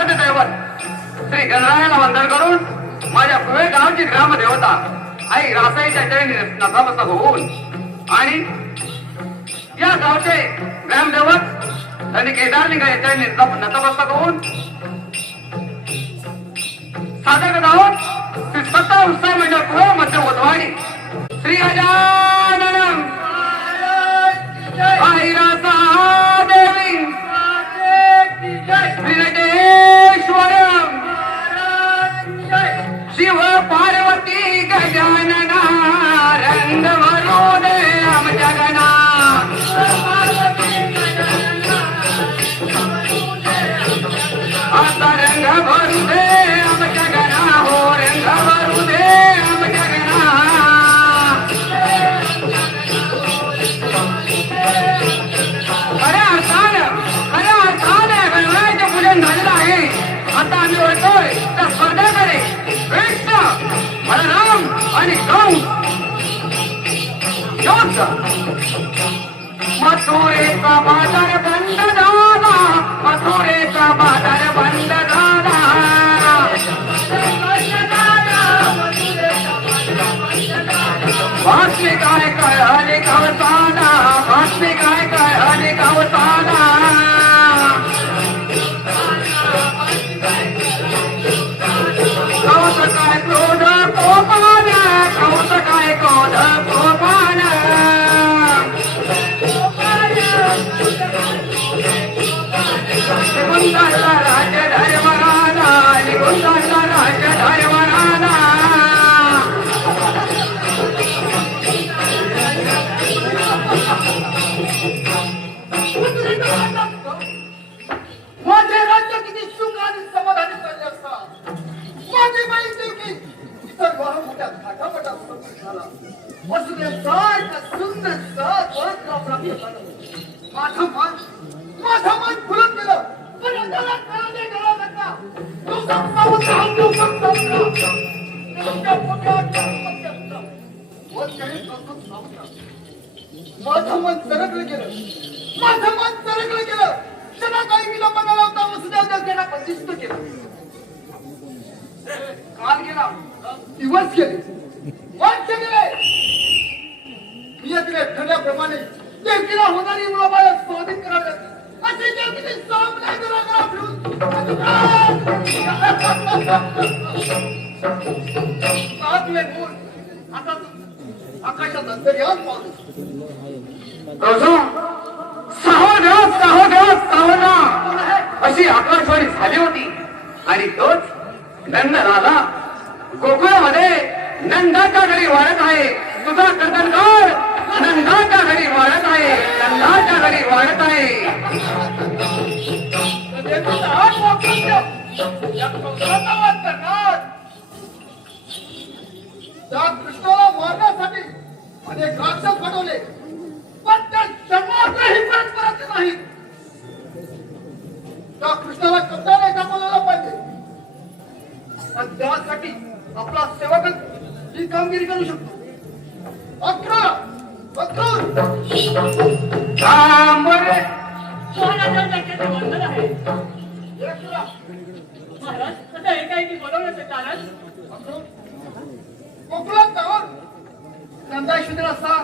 आराध्य दैवत श्री गणरायाला वंदन करून माझ्या पुणे गावची ग्रामदेवता आई रासाईच्या चरणी नतमस्तक होऊन आणि या गावचे ग्रामदेवत त्यांनी केदारलिंग या चरणी नतमस्तक होऊन सादर करत आहोत श्री सत्ता उत्सव मंडळ पूर्व मध्य उदवाडी श्री गजानन आई रासा देवी श्री नटेश्वरम शिव पार्वती गजानना रंग वरोद आमच्या गणा आता रंग भरू दे आमच्या गणा हो रंग भरू दे आमच्या गणा खऱ्या अर्थाने गणरायाचे पूजन झालेलं आहे. आता आम्ही वळतोय त्या स्पर्धेकडे. कृष्ण बलराम आणि कंस मथुरेचा बाजार बंद झाला मथुरेचा बाजार बंद झाला बातमी काय कळाली कवताना बातमी काय कळाली कवताना कवत काय क्रोध कोपान कवत काय क्रोध कोपान निकुंजाला राज्य धर्मराना निकुंजाला राज्य धर्मराना माझे राज्य किती सुख आणि समाधानी चालले असतात. माझी बाई देवकी इतर वाहन मोठ्या घाटापटात प्रकट झाला. वसुदेवसारखा सुंदरसा पराक्रम प्राप्त झालं. माझं मन फुलत गेलं. पण अंधारात कराने गळा लागला. दिवसात सावध राहून दिवसात सावध राहा. नेमक्या पोटात सत्य होतं. व काही कसंच नव्हतं. माझं मन सरकलं गेलं. माझं मन सरकलं गेलं. क्षणा काही विलंब न लावता वसुदेव देवकीला बंदिस्त केलं. काल गेला, दिवस गेले, वर्ष गेले. नियतीने ठरल्याप्रमाणे देवकीला होणारी मुलाबाळ स्वाधीन करावी लागली. असे देवकीने सामने घराघरा फिरून सातवे गुण आता आकाशात अंतर्यान पावले. सावना अशी आकाशवाणी झाली होती आणि तोच नंद राधा गोकुळामध्ये नंदाच्या घरी वाढत आहे. तुझा कीर्तनकार नंदाच्या घरी वाढत आहे. नंदाच्या घरी वाढत आहे. त्या कृष्णाला मारण्यासाठी अनेक राक्षस घडवले. पण त्या जन्मातही प्राण करत नाही. त्या कृष्णाला कब्जाने दाखवलेला पाहिजे. आणि त्यासाठी आपला सेवकच ही कामगिरी करू शकतो. अक्रा अक्रूर वंदन आहे. महाराज आता एकाएकी बोलवण्याचे कारण कोकणात जाऊन नंदाश्वरी असा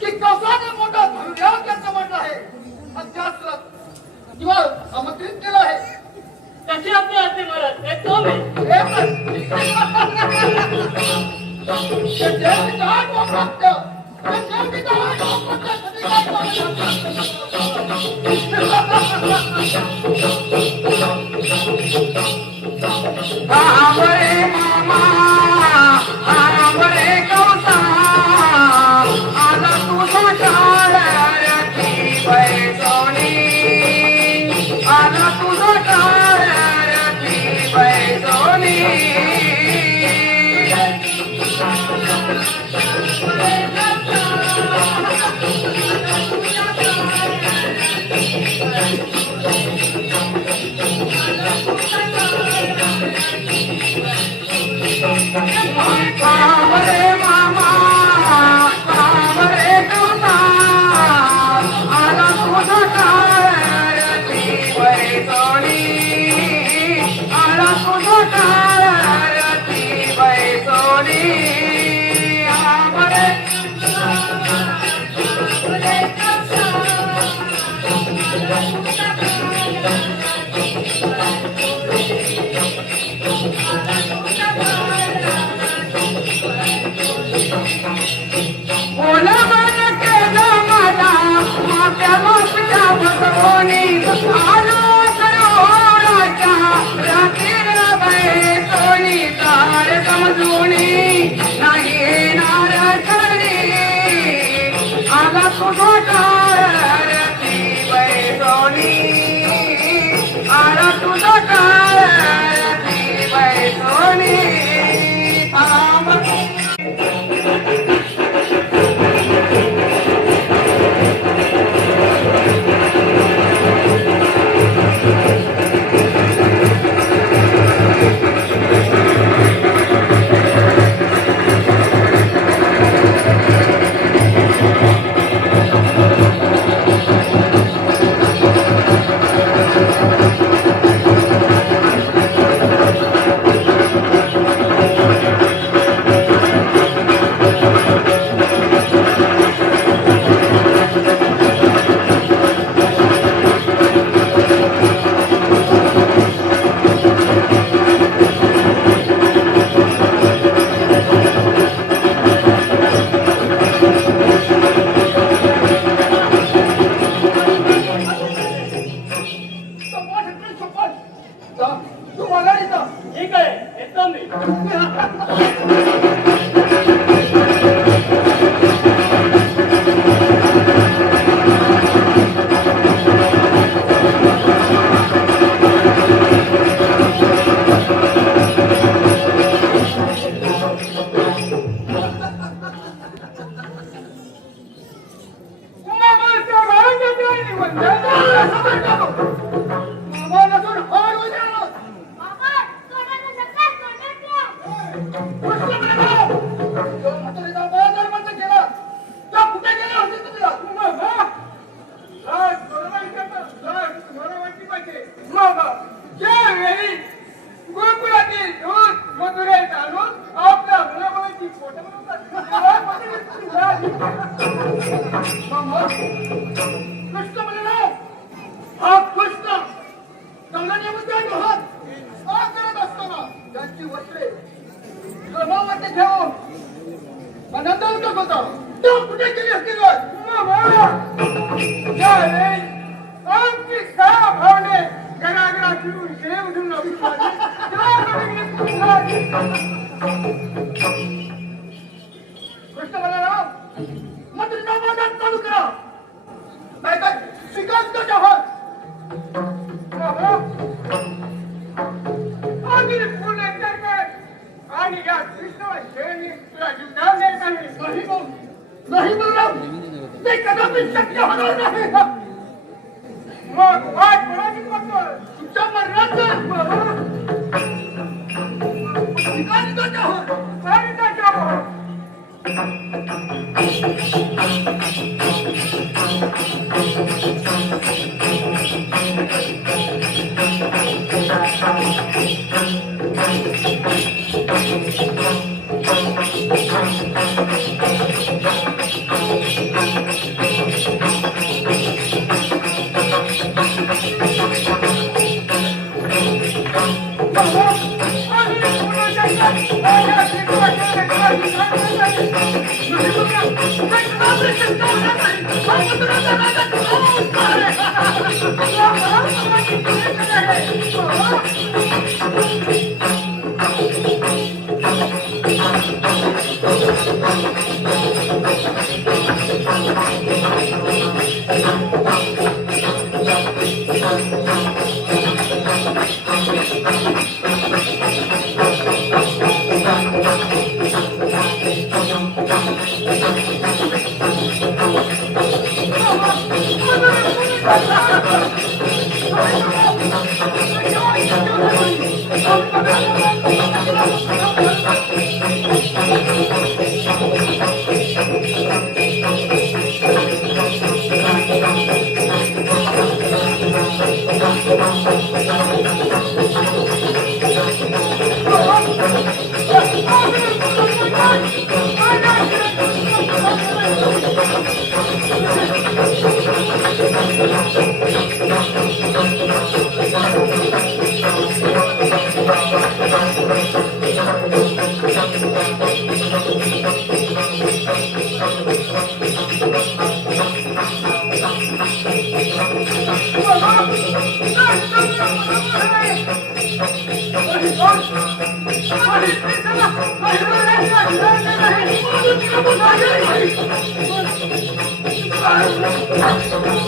की कसाने मोठा धुर्याव त्यांचं म्हटलं आहे. आणि त्याला किंवा आमंत्रित केलं आहे. त्याची आपली असते महाराज येतो मी. तुझा कारती बैसोनी आला तुझा कारती बैसोनी थांब तू माघारी जा. ठीक आहे येतो मी मामाच्या घरात जाई निघून जा. मामाला सोड हाड होईल ना. तो म्हातारीचा बाजार बंद केला. तो कुठे गेला होते तुझ्या? ज्यावेळी गोकुळातील दूध मधुरेत आणून आपल्या मुलामुलाची फोटो कृष्ण म्हणला हा कृष्ण कमलाने उद्यान हात करत असताना त्यांची वस्त्रे क्रमावरती ठेवून आनंद उठत होता. तो कुठे गेली असतील त्यावेळी आमची सहा भावने घराघरा फिरून शेव उठून कृष्ण म्हणाला मंत्रीचा बाजार चालू करा नाहीतर श्रीकांताच्या हात आणि या कृष्णाला शेळी तुला जीवदान देत आहे. नाही बलराम ते कदापि शक्य होणार नाही. मग वाट कोणाची बघतो तुमच्या मरणाचं श्रीकांताच्या हात Oh,